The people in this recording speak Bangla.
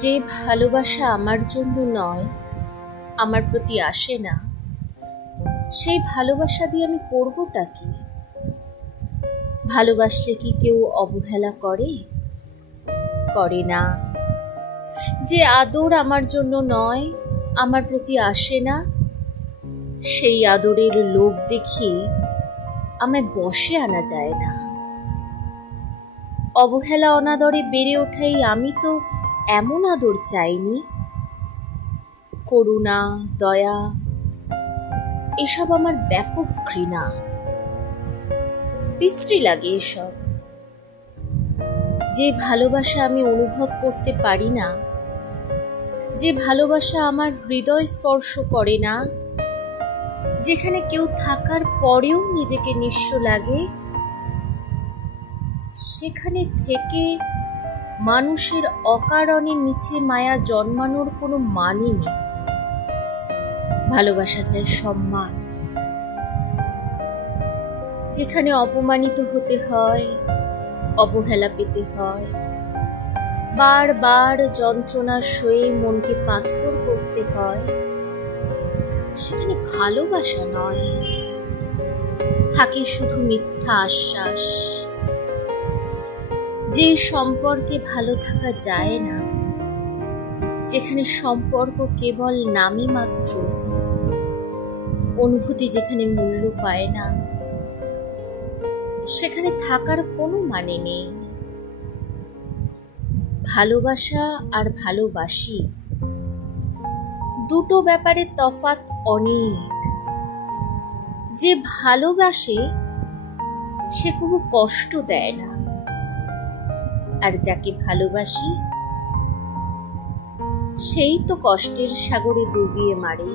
যে ভালোবাসা আমার জন্য নয়, আমার প্রতি আসে না, সেই ভালোবাসা দিয়ে আমি করবটা কি? ভালোবাসলে কি কেউ অবহেলা করে? করে না। যে আদর আমার জন্য নয়, আমার প্রতি আসে না, সেই আদরের লোভ দেখিয়ে আমায় বশে আনা যায় না। অবহেলা অনাদরে বেড়ে ওঠাই আমি তো এমন আদর চাইনি। করুণা, দয়া এসব আমার ব্যাপক ঘৃণা। বিশ্রী লাগে এসব। যে ভালোবাসা আমি অনুভব করতে পারি না, যে ভালোবাসা আমার হৃদয় স্পর্শ করে না, যেখানে কেউ থাকার পরেও নিজেকে নিঃস্ব লাগে, সেখানে থেকে মানুষের অকারণে মিছে মায়া জন্মানোর কোনো মানে নেই। ভালোবাসা চাই সম্মান। যেখানে অপমানিত হতে হয়, অবহেলা পেতে হয়, বারবার যন্ত্রণা সয়ে মনকে পাথর করতে হয়, সেখানে ভালোবাসা নয়, থাকে শুধু মিথ্যা আশ্বাস। যে সম্পর্কে ভালো থাকা যায় না, যেখানে সম্পর্ক কেবল নামই মাত্র, অনুভূতি যেখানে মূল্য পায় না, সেখানে থাকার কোনো মানে নেই। ভালোবাসা আর ভালোবাসি দুটো ব্যাপারে তফাৎ অনেক। যে ভালোবাসে সে কোনো কষ্ট দেয় না, আর যাকে ভালোবাসি সেই তো কষ্টের সাগরে ডুবিয়ে মারে।